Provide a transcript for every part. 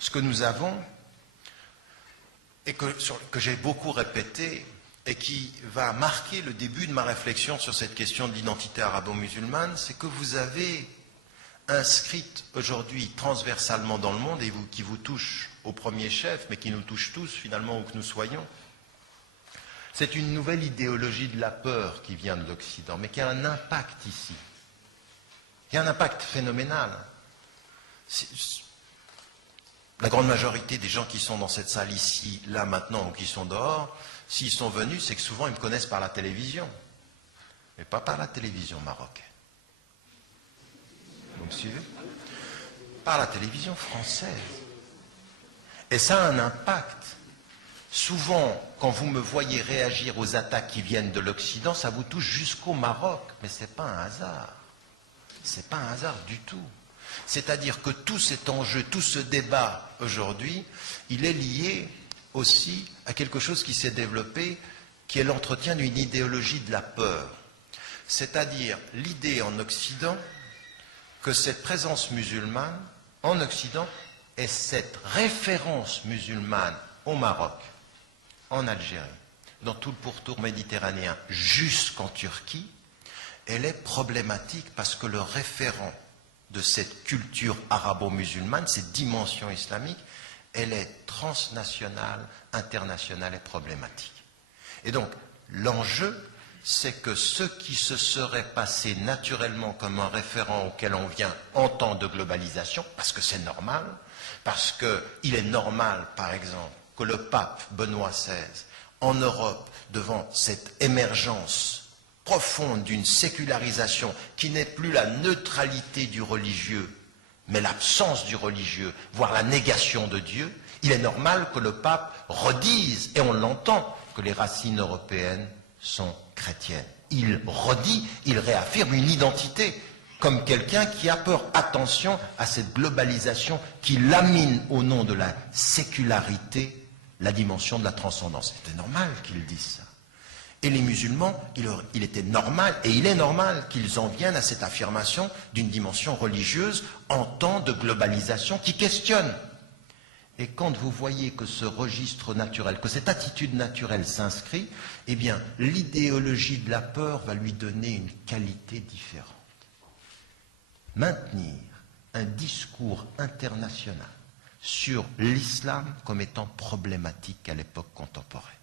ce que nous avons, et que j'ai beaucoup répété, et qui va marquer le début de ma réflexion sur cette question de l'identité arabo-musulmane, c'est que vous avez inscrite aujourd'hui transversalement dans le monde, et qui vous touche au premier chef, mais qui nous touche tous finalement où que nous soyons, c'est une nouvelle idéologie de la peur qui vient de l'Occident, mais qui a un impact ici. Il y a un impact phénoménal. La grande majorité des gens qui sont dans cette salle ici, là, maintenant, ou qui sont dehors, s'ils sont venus, c'est que souvent ils me connaissent par la télévision, mais pas par la télévision marocaine. Vous me suivez? Par la télévision française. Et ça a un impact. Souvent, quand vous me voyez réagir aux attaques qui viennent de l'Occident, ça vous touche jusqu'au Maroc, mais ce n'est pas un hasard. Ce n'est pas un hasard du tout. C'est-à-dire que tout cet enjeu, tout ce débat aujourd'hui, il est lié aussi à quelque chose qui s'est développé, qui est l'entretien d'une idéologie de la peur. C'est-à-dire l'idée en Occident que cette présence musulmane en Occident est cette référence musulmane au Maroc, en Algérie, dans tout le pourtour méditerranéen, jusqu'en Turquie, elle est problématique parce que le référent de cette culture arabo-musulmane, cette dimension islamique, elle est transnationale, internationale et problématique. Et donc, l'enjeu, c'est que ce qui se serait passé naturellement comme un référent auquel on vient en temps de globalisation, parce que c'est normal, parce qu'il est normal, par exemple, que le pape Benoît XVI, en Europe, devant cette émergence profonde d'une sécularisation qui n'est plus la neutralité du religieux, mais l'absence du religieux, voire la négation de Dieu, il est normal que le pape redise, et on l'entend, que les racines européennes sont chrétiennes. Il redit, il réaffirme une identité, comme quelqu'un qui a peur. Attention à cette globalisation qui lamine au nom de la sécularité la dimension de la transcendance. C'était normal qu'ils disent ça. Et les musulmans, il était normal, et il est normal qu'ils en viennent à cette affirmation d'une dimension religieuse en temps de globalisation qui questionne. Et quand vous voyez que ce registre naturel, que cette attitude naturelle s'inscrit, eh bien, l'idéologie de la peur va lui donner une qualité différente. Maintenir un discours international sur l'islam comme étant problématique à l'époque contemporaine.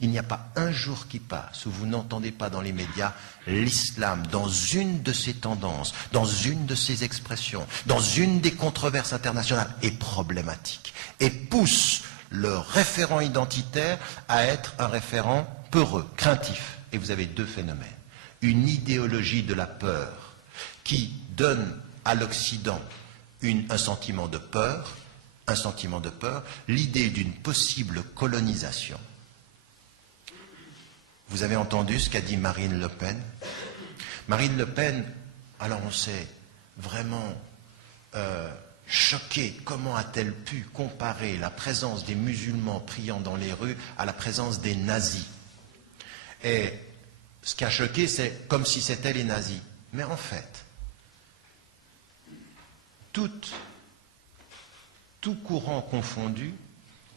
Il n'y a pas un jour qui passe où vous n'entendez pas dans les médias l'islam dans une de ses tendances, dans une de ses expressions, dans une des controverses internationales est problématique et pousse le référent identitaire à être un référent peureux, craintif. Et vous avez deux phénomènes. Une idéologie de la peur qui donne à l'Occident un sentiment de peur, l'idée d'une possible colonisation. Vous avez entendu ce qu'a dit Marine Le Pen? Marine Le Pen, alors on s'est vraiment choqué. Comment a-t-elle pu comparer la présence des musulmans priant dans les rues à la présence des nazis? Et ce qui a choqué, c'est comme si c'était les nazis. Mais en fait, tout courant confondu,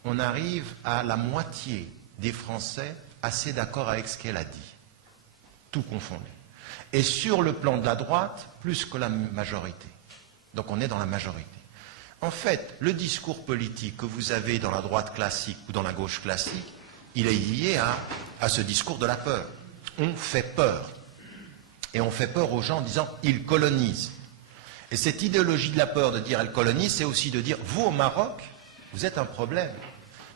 on arrive à la moitié des Français assez d'accord avec ce qu'elle a dit. Tout confondu. Et sur le plan de la droite, plus que la majorité. Donc on est dans la majorité. En fait, le discours politique que vous avez dans la droite classique ou dans la gauche classique, il est lié à ce discours de la peur. On fait peur. Et on fait peur aux gens en disant « ils colonisent ». Et cette idéologie de la peur de dire « elle colonise », c'est aussi de dire « vous au Maroc, vous êtes un problème ».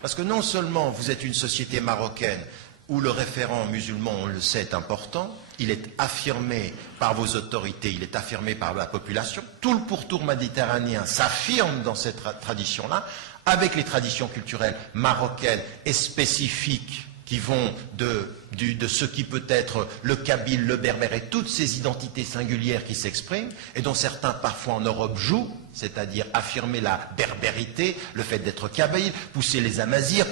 Parce que non seulement vous êtes une société marocaine où le référent musulman, on le sait, est important, il est affirmé par vos autorités, il est affirmé par la population, tout le pourtour méditerranéen s'affirme dans cette tradition-là, avec les traditions culturelles marocaines et spécifiques qui vont de ce qui peut être le kabyle, le berbère et toutes ces identités singulières qui s'expriment, et dont certains parfois en Europe jouent, c'est-à-dire affirmer la berbérité, le fait d'être kabyle, pousser les amazirs,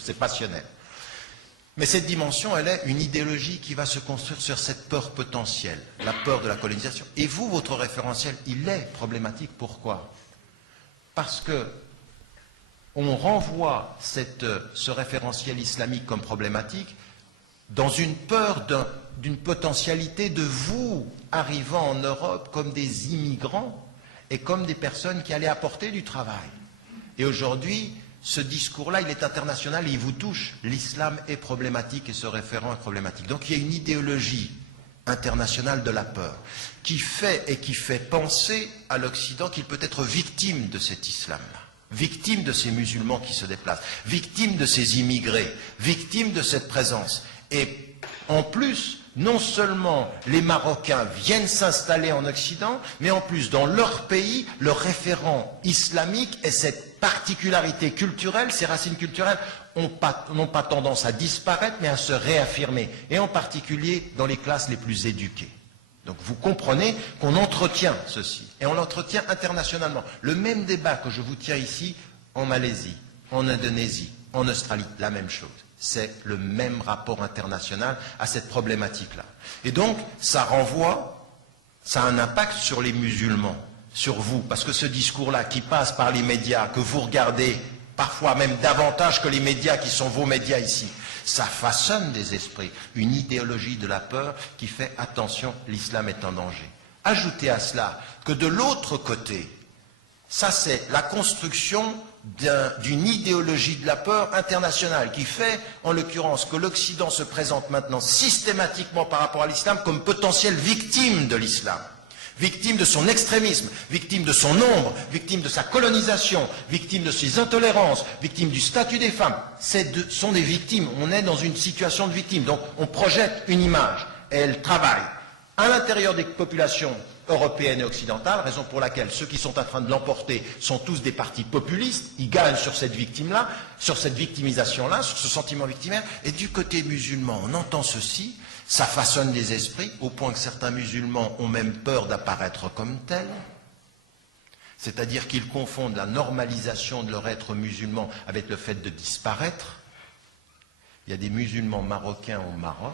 c'est passionnel. Mais cette dimension, elle est une idéologie qui va se construire sur cette peur potentielle, la peur de la colonisation. Et vous, votre référentiel, il est problématique. Pourquoi? Parce que on renvoie ce référentiel islamique comme problématique dans une peur d'une potentialité de vous arrivant en Europe comme des immigrants et comme des personnes qui allaient apporter du travail. Et aujourd'hui, ce discours-là, il est international et il vous touche. L'islam est problématique et ce référent est problématique. Donc il y a une idéologie internationale de la peur qui fait penser à l'Occident qu'il peut être victime de cet islam-là, victime de ces musulmans qui se déplacent, victime de ces immigrés, victime de cette présence. Et en plus, non seulement les Marocains viennent s'installer en Occident, mais en plus, dans leur pays, le référent islamique et cette particularité culturelle, ces racines culturelles, n'ont pas tendance à disparaître, mais à se réaffirmer, et en particulier dans les classes les plus éduquées. Donc vous comprenez qu'on entretient ceci, et on l'entretient internationalement. Le même débat que je vous tiens ici en Malaisie, en Indonésie, en Australie, la même chose. C'est le même rapport international à cette problématique-là. Et donc, ça a un impact sur les musulmans, sur vous, parce que ce discours-là qui passe par les médias, que vous regardez parfois même davantage que les médias qui sont vos médias ici, ça façonne des esprits, une idéologie de la peur qui fait attention, l'islam est en danger. Ajoutez à cela que de l'autre côté, ça c'est la construction d'une idéologie de la peur internationale qui fait, en l'occurrence, que l'Occident se présente maintenant systématiquement par rapport à l'islam comme potentielle victime de l'islam, victime de son extrémisme, victime de son nombre, victime de sa colonisation, victime de ses intolérances, victime du statut des femmes. Sont des victimes, on est dans une situation de victime, donc on projette une image, et elle travaille à l'intérieur des populations européenne et occidentale, raison pour laquelle ceux qui sont en train de l'emporter sont tous des partis populistes, ils gagnent sur cette victime-là, sur cette victimisation-là, sur ce sentiment victimaire, et du côté musulman, on entend ceci, ça façonne les esprits, au point que certains musulmans ont même peur d'apparaître comme tels, c'est-à-dire qu'ils confondent la normalisation de leur être musulman avec le fait de disparaître. Il y a des musulmans marocains au Maroc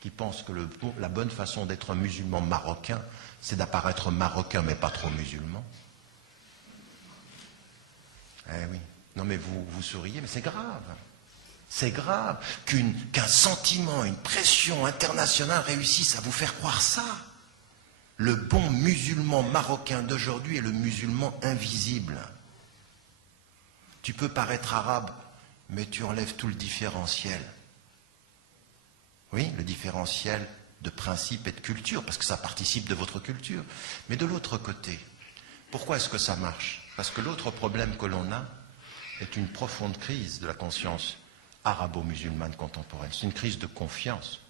qui pensent que la bonne façon d'être un musulman marocain, c'est d'apparaître marocain, mais pas trop musulman. Eh oui. Non mais vous souriez, mais c'est grave. C'est grave qu'un sentiment, une pression internationale réussisse à vous faire croire ça. Le bon musulman marocain d'aujourd'hui est le musulman invisible. Tu peux paraître arabe, mais tu enlèves tout le différentiel. Oui, le différentiel de principe et de culture, parce que ça participe de votre culture. Mais de l'autre côté, pourquoi est-ce que ça marche? Parce que l'autre problème que l'on a est une profonde crise de la conscience arabo-musulmane contemporaine. C'est une crise de confiance.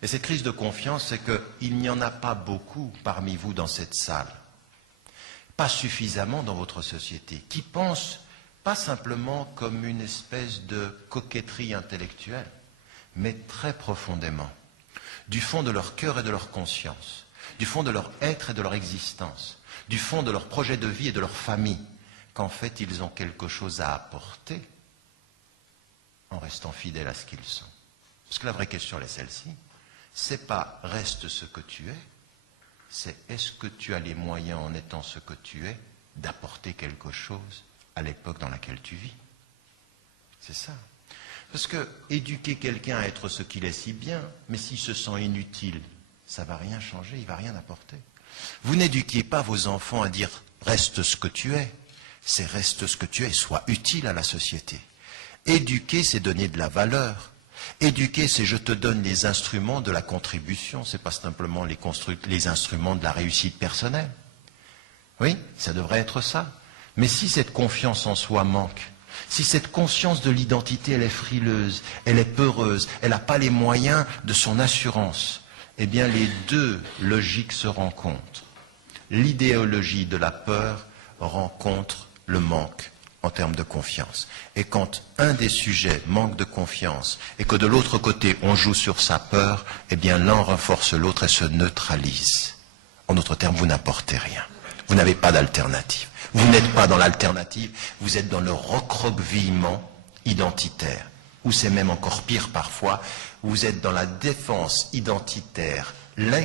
Et cette crise de confiance, c'est qu'il n'y en a pas beaucoup parmi vous dans cette salle, pas suffisamment dans votre société, qui pensent pas simplement comme une espèce de coquetterie intellectuelle, mais très profondément, du fond de leur cœur et de leur conscience, du fond de leur être et de leur existence, du fond de leur projet de vie et de leur famille, qu'en fait ils ont quelque chose à apporter en restant fidèles à ce qu'ils sont. Parce que la vraie question est celle-ci, c'est pas reste ce que tu es, c'est est-ce que tu as les moyens en étant ce que tu es d'apporter quelque chose à l'époque dans laquelle tu vis. C'est ça. Parce que éduquer quelqu'un à être ce qu'il est si bien, mais s'il se sent inutile, ça ne va rien changer, il ne va rien apporter. Vous n'éduquez pas vos enfants à dire « reste ce que tu es », c'est « reste ce que tu es, sois utile à la société ». Éduquer, c'est donner de la valeur. Éduquer, c'est je te donne les instruments de la contribution, ce n'est pas simplement les instruments de la réussite personnelle. Oui, ça devrait être ça. Mais si cette confiance en soi manque, si cette conscience de l'identité, elle est frileuse, elle est peureuse, elle n'a pas les moyens de son assurance, eh bien les deux logiques se rencontrent. L'idéologie de la peur rencontre le manque en termes de confiance. Et quand un des sujets manque de confiance et que de l'autre côté on joue sur sa peur, eh bien l'un renforce l'autre et se neutralise. En d'autres termes, vous n'apportez rien. Vous n'avez pas d'alternative. Vous n'êtes pas dans l'alternative, vous êtes dans le recroquevillement identitaire. Ou c'est même encore pire parfois, vous êtes dans la défense identitaire linguistique